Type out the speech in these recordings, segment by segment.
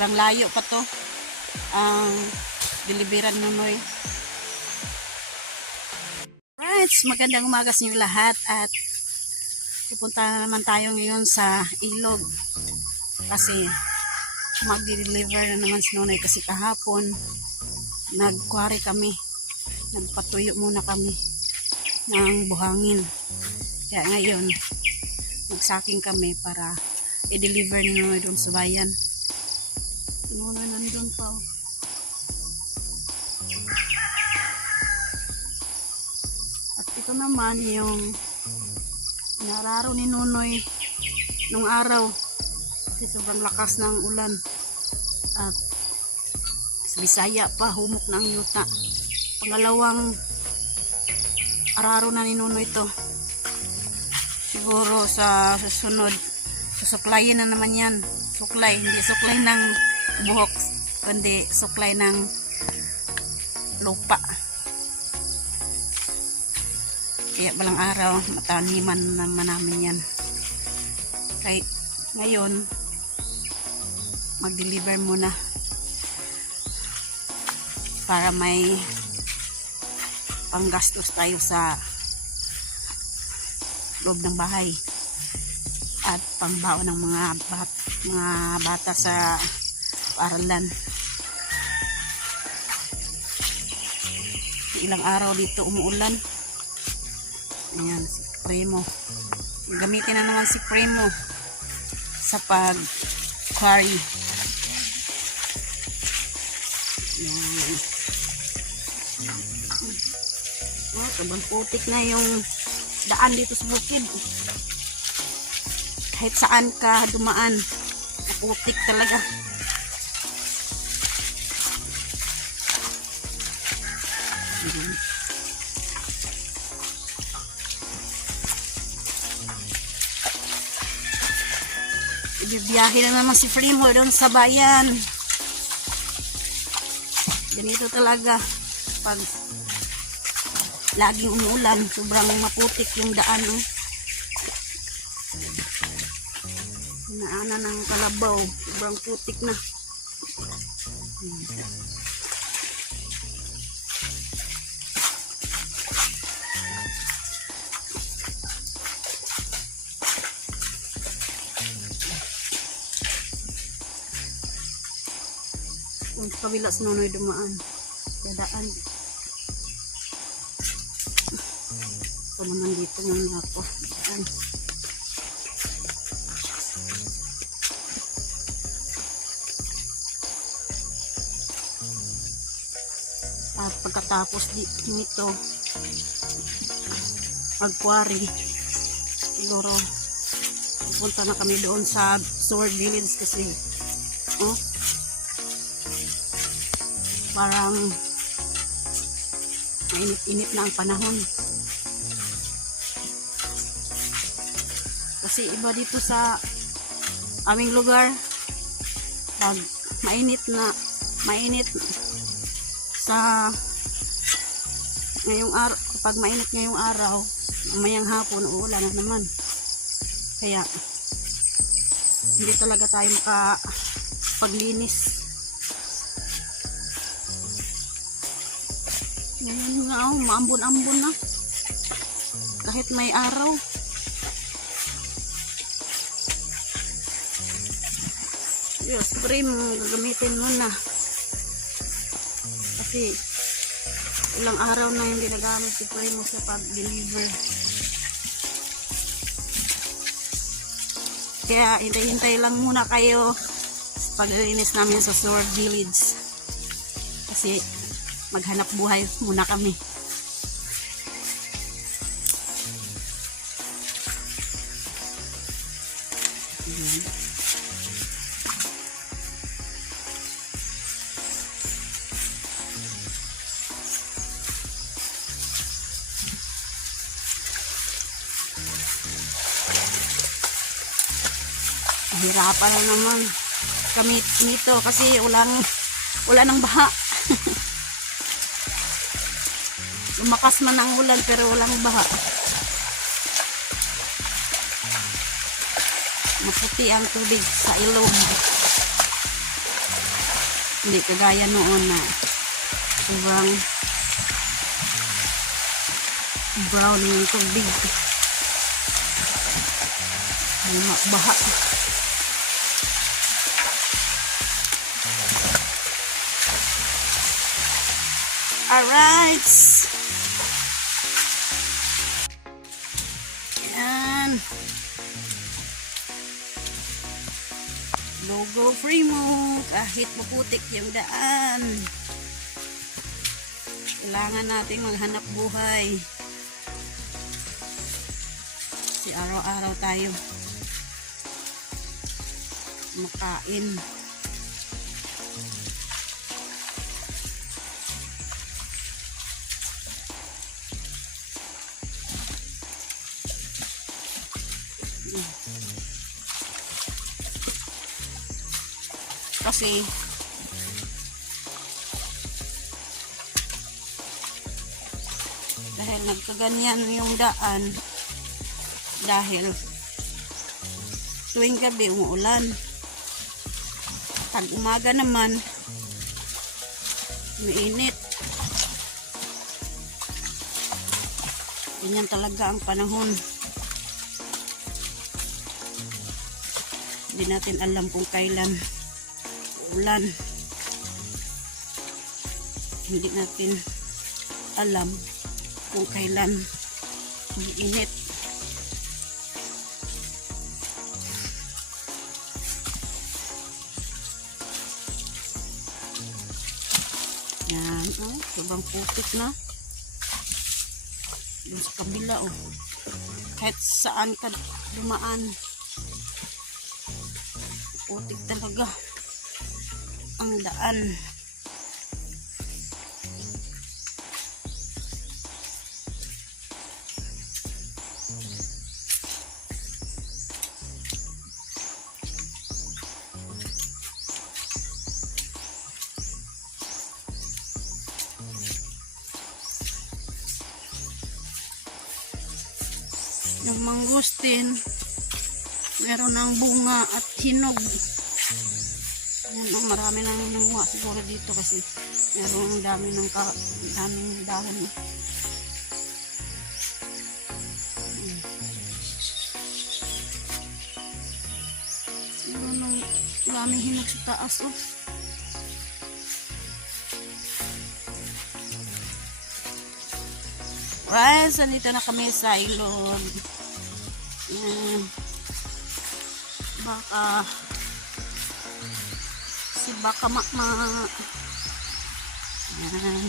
sobrang layo pa to ang deliveran Nunoy. Alright, magandang umaga sa inyo lahat at pupunta na naman tayo ngayon sa ilog kasi mag-deliver na naman si Nunoy kasi kahapon nagkuwari kami, nagpatuyo muna kami ng buhangin, kaya ngayon magsaking kami para i-deliver ni Nunoy doon sa bayan. Nunoy nandun pa. At ito naman yung nararo ni Nunoy nung araw kasi sobrang lakas ng ulan at sa Bisaya pa humok ng yuta. Pangalawang araro na ni Nunoy ito. Siguro sa susunod susuklayin na naman yan. Suklay, hindi suklay ng buhok kundi suklay ng lupa. Kaya balang araw mataniman naman namin yan. Kaya ngayon mag-deliver muna para may panggastos tayo sa loob ng bahay at pangbaon ng mga bata sa paaralan. Ilang araw dito umuulan. Ayan, si Primo. Gamitin na naman si Primo sa pag-quarry. Ayan. Oh, sobrang putik na yung daan dito sa bukid. Kahit saan ka dumaan, putik talaga. Ayan. Ibibiyahe na naman si Primo doon sa bayan. Ganito talaga pag laging umuulan, sobrang maputik yung daan. Naana ng kalabaw, sobrang putik na. Ang kabila sa Nunoy dumaan, dadaan. Ito naman dito ngayon ako. Dadaan. At pagkatapos nito magkwari, siguro pupunta na kami doon sa Sword Village kasi parang mainit-init na ang panahon. Kasi iba dito sa aming lugar, pag mainit sa ngayong araw, pag mainit ngayong araw, mamayang hapon uulan na naman. Kaya hindi talaga tayo makapaglinis. Ngayon nga maambon-ambon na kahit may araw. Yes, spray mo gagamitin mo na kasi ilang araw na hindi nagamit si spray mo sa pag-deliver. Kaya hintay-hintay lang muna kayo sa paglilinis namin sa Sword Village kasi maghanap buhay muna kami. Hirapan na naman kami nito kasi wala nang baha. Lumakas man ang ulan pero walang baha. Maputi ang tubig sa ilog. Hindi kagaya noon na sobrang brown yung tubig. Baha. Alright. Yan. Logo free mo kahit maputik yung daan. Kailangan natin maghanap buhay. Kasi araw-araw tayo makain. Kasi dahil nagkaganyan yung daan, dahil tuwing gabi umuulan, pag umaga naman mainit. Ganyan talaga ang panahon. Hindi natin alam kung kailan ulan. Hindi natin alam kung kailan init. Yan, oh, sobrang putik na. Yung sa kabila, oh. Kahit saan ka dumaan, putik talaga ang daan. Yung mangustin, meron ng bunga at hinog. Ayan, marami nang hinuha siguro dito kasi meron daming dahon. Meron ng maraming hinog sa taas, oh. Right, so dito na kami sa ilog. Yan. Baka si baka yan.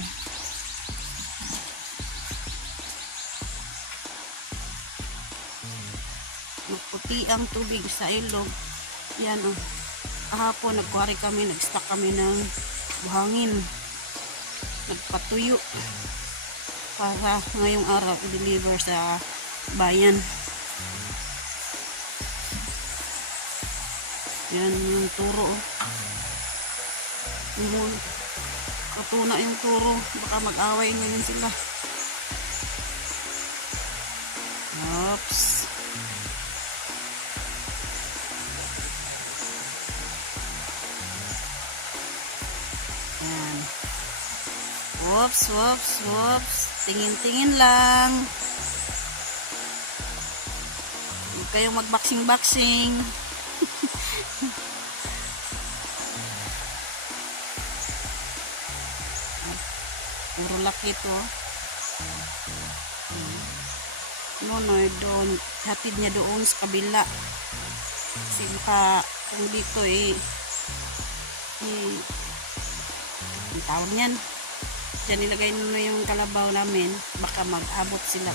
Magputi ang tubig sa ilog. Yan, oh. Kahapon nagkuhari kami, nag-stock kami ng buhangin. Nagpatuyo para ngayong araw i-deliver sa bayan. Yan yung turo, oh. Katuna yung turo, baka mag-away ngayon sila. Oops. Yan. Whoops. Tingin-tingin lang. Huwag kayong mag-boxing. Puro laki to. Nonoy doon, hatid niya doon sa kabila. Kasi baka kung dito ang tawag niyan, dyan nilagay nyo yung kalabaw namin, baka mag-abot sila.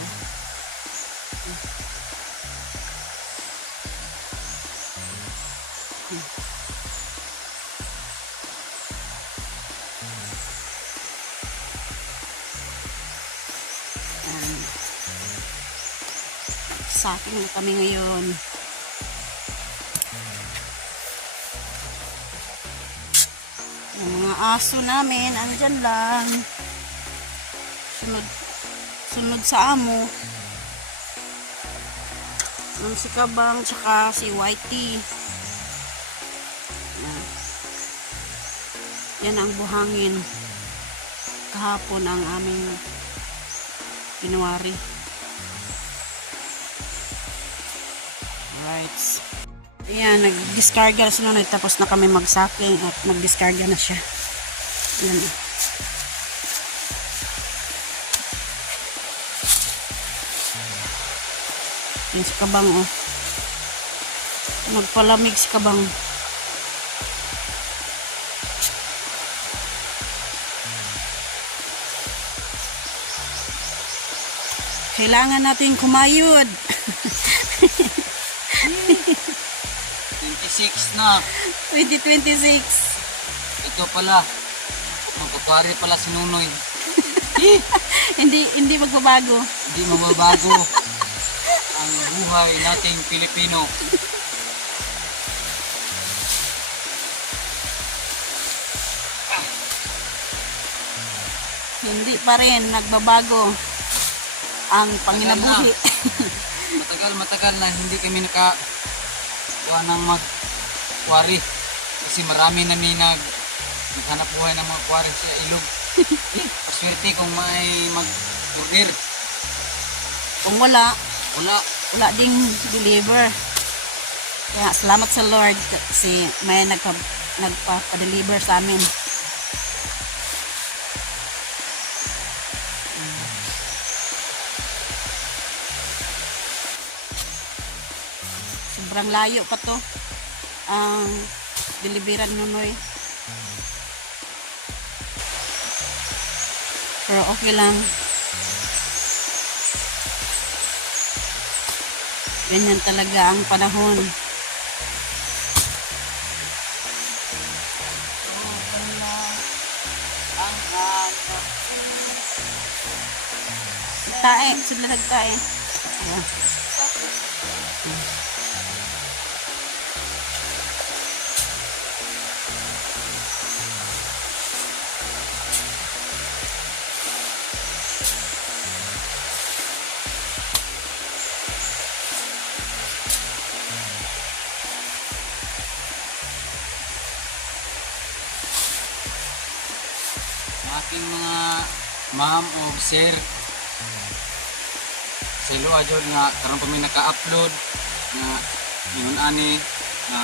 Saking na kami ngayon. Yung mga aso namin andyan lang, sunod sa amo. Yung si Kabang tsaka si Whitey. Yan ang buhangin. Kahapon ang aming January. Right. Ayan, nag-discarga na si Nonoy. Tapos na kami mag-sucking at mag-discarga na siya. Ayan. Ayan si Kabang, oh. Magpalamig si Kabang. Kailangan natin kumayod. 26 na. 2026. Ito pala. Magkukwari pala si Nunoy. Hindi magbabago. Hindi mababago ang buhay nating Pilipino. Hindi pa rin nagbabago ang panginabuhi. Matagal na hindi kami nakakuha ng magkwari. Kasi marami na naghanap buhay ng mga kwari sa ilog. Paswerte kung may mag-order. Kung wala Wala. ding deliver. Kaya salamat sa Lord kasi may nagpa-deliver sa amin. Sobrang layo pa to ang deliveran Nonoy. Pero okay lang. Ganyan talaga ang panahon. Tae, sila nagtae. Ayan. Aking mga ma'am o sir sa ilo ajod nga karon pa may naka-upload na ingon ani na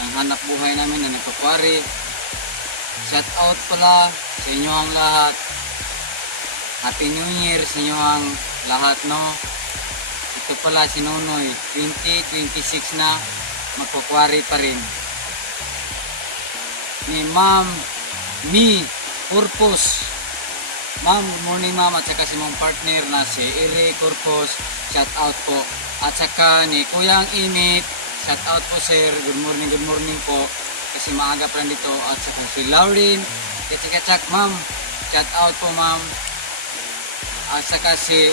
ang hanap buhay namin na nagkukwari. Shout out pala sa inyo ang lahat. Happy New Year sa inyo ang lahat, no. Ito pala si Nonoy, 2026 na, magkukwari pa rin. Ni Ma'am Mi Purpose. Ma'am, good morning ma'am, at saka si mong partner na si Iri Purpose, shout out po. At saka ni Kuyang Init, shout out po sir, good morning po, kasi maaga pa rin dito. At saka si Lauren, Ketchak ma'am, shout out po ma'am. At saka si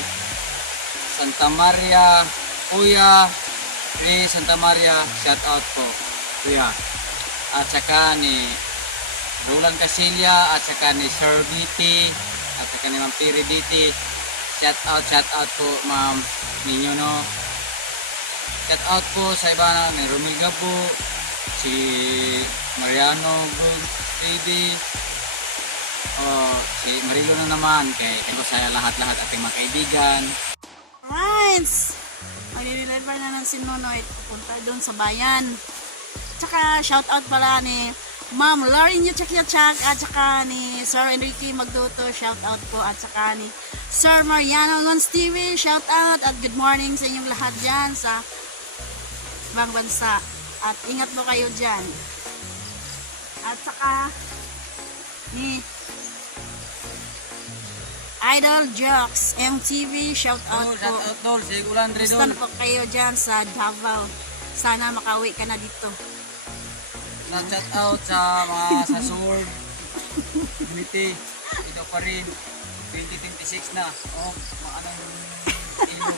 Santa Maria, Kuya Ri Santa Maria, shout out po Kuya. At saka ni Roland Casilya, at saka ni Sir BT, at saka ni Ma'am Piri BT, shout out po ma'am ninyo, no. Shout out po sa iba na ni Romil Gabo, si Mariano Baby, si Marilo na naman, kay ko sa lahat-lahat ating mga kaibigan. Right! Mag-deliver na ng si Nonoy, pupunta doon sa bayan. Tsaka shout out pala ni Ma'am Lauren Yachak, at saka ni Sir Enrique Magduto, shout out po, at saka ni Sir Mariano Lons TV, shout out, at good morning sa inyong lahat dyan sa ibang bansa, at ingat po kayo dyan. At saka ni Idol Jokes MTV, shout out po. Shout out tol, si Ulan Redol. Gusto na po kayo dyan sa Davao, sana makauwi ka na dito. Shout out sa mga sa Sword Committee. Ito pa rin 2026 na. Maanong ilog.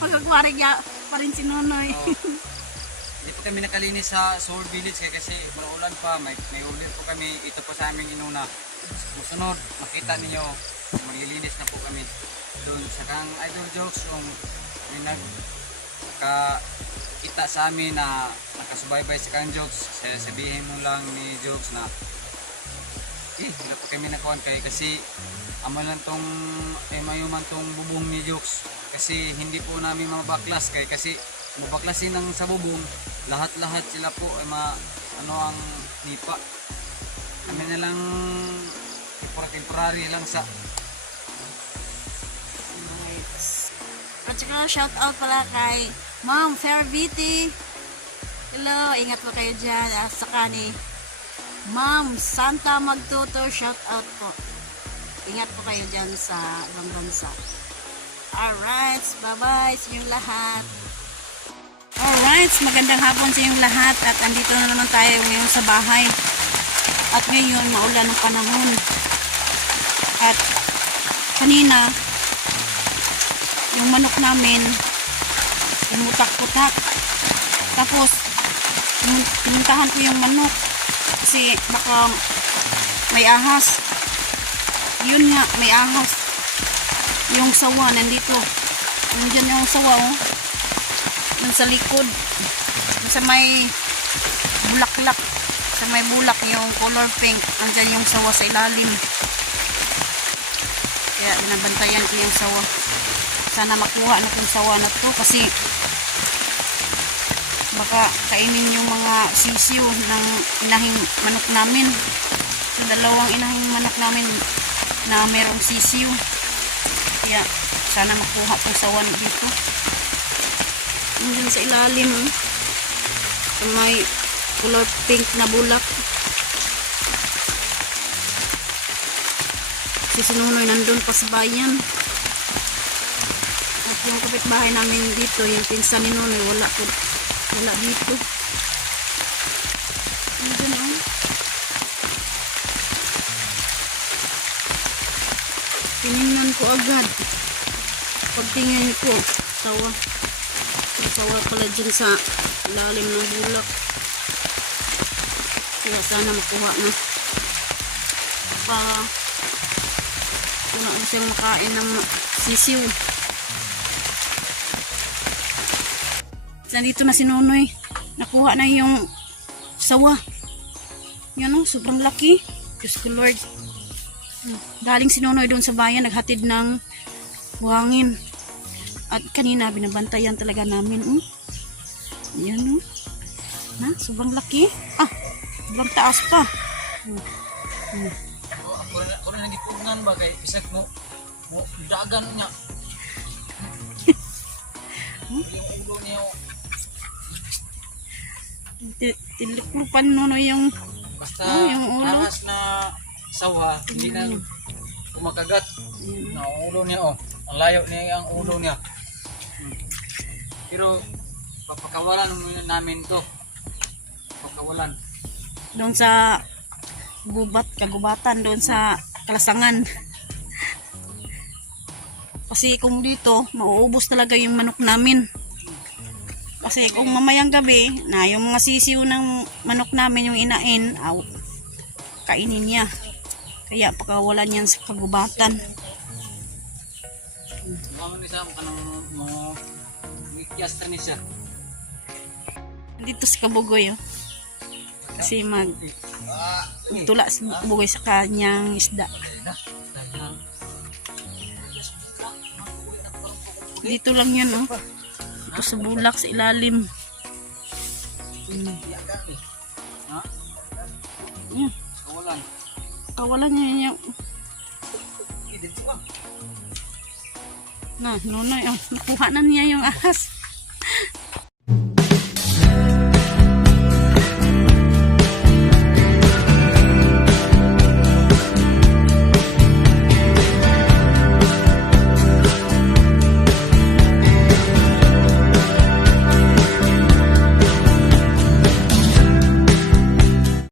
Magkakwarig pa rin si Nonoy. Hindi po kami nakalinis sa Sword Village kasi maulan pa. May ulit po kami. Ito po sa aming inuna. Susunod, makita niyo, maglilinis na po kami doon sa kang Idol Jokes yung may nakakita sa amin na nakasubaybay sa kang Jokes, sabihin mo lang ni Jokes na wala pa kami nakuhan kasi amal lang tong mayuman tong bubong ni Jokes kasi hindi po namin mabaklas kasi mabaklasin ng sa bubong lahat sila po ay ang nipa. Kami na lang temporary lang sa at saka shout out pala kay Ma'am Fair Beauty. Hello, ingat po kayo dyan. At saka ni Ma'am Santa Magtutor, shout out po. Ingat po kayo dyan sa ibang bansa. Alright, bye-bye sa inyong lahat. Alright, magandang hapon sa inyong lahat. At andito na naman tayo ngayon sa bahay. At ngayon, maulan ng panahon. At kanina, yung manok namin, umutak-putak. Tapos, pinuntahan ko yung manok. Kasi baka may ahas. Yun nga, may ahas. Yung sawa, nandito. Nandiyan yung sawa, oh. Yun sa likod. Sa may bulaklak. Sa may bulak, yung color pink. Nandiyan yung sawa sa ilalim. Kaya binabantayan ko yung sawa. Sana makuha na itong sawa na to kasi baka kainin yung mga sisiw ng inahing manok namin. Yung dalawang inahing manok namin na merong sisiw. Kaya sana makuha itong sawa dito. Nandiyan sa ilalim. Sa may color pink na bulak. Si Sinunoy nandun pa sa bayan. At yung kapitbahay namin dito, yung pinsan ni Nunoy, wala dito. Andun, oh. Tinignan ko agad. Pagtingin ko, sawa. Yung sawa pala dyan sa lalim ng bulak. Kaya sana makuha na. Wala na siyang makain ng sisiw. Nandito na si Nonoy. Nakuha na yung sawa. Yan o, sobrang laki. Diyos ko Lord. Galing si Nonoy doon sa bayan, naghatid ng buhangin. At kanina, binabantayan talaga namin. Yan o. Na, sobrang laki. Sobrang taas pa. ako na nagipunan ba kay isag mo dagan niya. Yung ulo niya Tilik mo pa Nonoy yung basta yung ulo. ahas na sawa hindi na kumakagat na ang ulo niya ang layo niya ang ulo niya. Pero papakawalan muna namin to, papakawalan doon sa kagubatan doon sa Kalasangan. Kasi kung dito mauubos talaga yung manok namin. Kasi kung mamayang gabi na yung mga sisiw ng manok namin yung inain, kainin niya. Kaya pakawalan yan sa kagubatan. Mama ni Sam kanang mo mikyas ni siya. Dito sa Kabugoy, oh. Kasi tula si Kabugoy sa kanyang isda. Dito lang yan, oh. Dito sa bulak, sa ilalim. Kawalan niya yung Nonoy, nakuha na niya yung ahas.